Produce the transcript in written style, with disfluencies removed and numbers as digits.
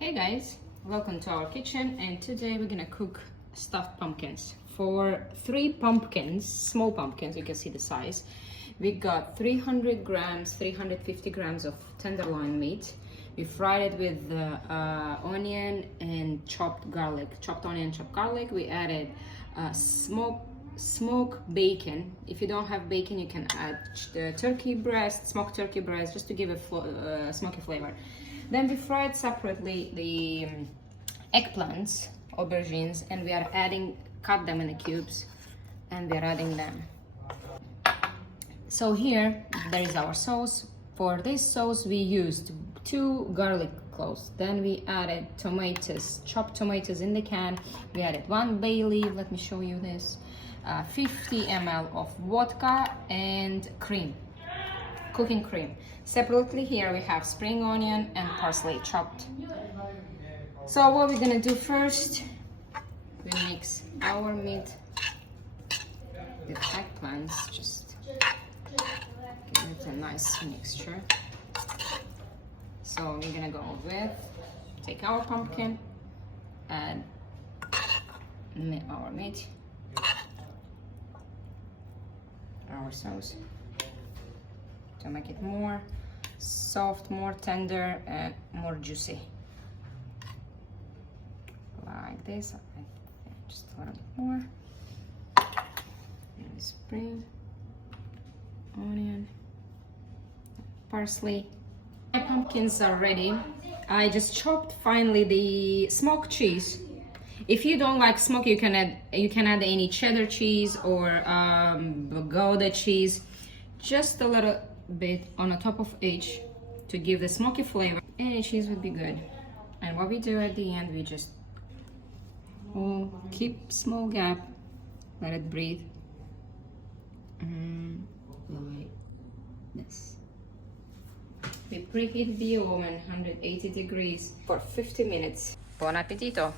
Hey guys, welcome to our kitchen, and today we're gonna cook stuffed pumpkins. For 3 pumpkins, small pumpkins, you can see the size, we got 300 grams, 350 grams of tenderloin meat. We fried it with onion and chopped garlic, chopped onion, chopped garlic. We added smoked bacon. If you don't have bacon, you can add the turkey breast, smoked turkey breast, just to give a smoky flavor. Then we fried separately the eggplants, aubergines, and we are cut them in cubes, and we are adding them. So here, there is our sauce. For this sauce, we used 2 garlic cloves. Then we added tomatoes, chopped tomatoes in the can. We added 1 bay leaf, let me show you this. 50 ml of vodka and cream. Cooking cream. Separately here we have spring onion and parsley chopped. So what we're gonna do first, we mix our meat with eggplants, just give it a nice mixture. So we're gonna go with, take our pumpkin, add our meat, our sauce, to make it more soft, more tender, and more juicy. Like this, I think just a little bit more. And spring onion, parsley. My pumpkins are ready. I just chopped finally the smoked cheese. If you don't like smoke, you can add any cheddar cheese or Gouda cheese, just a little bit on the top of each to give the smoky flavor. Any cheese would be good. And what we do at the end, we just keep small gap, let it breathe, like this. We preheat the oven 180 degrees for 50 minutes. Buon appetito!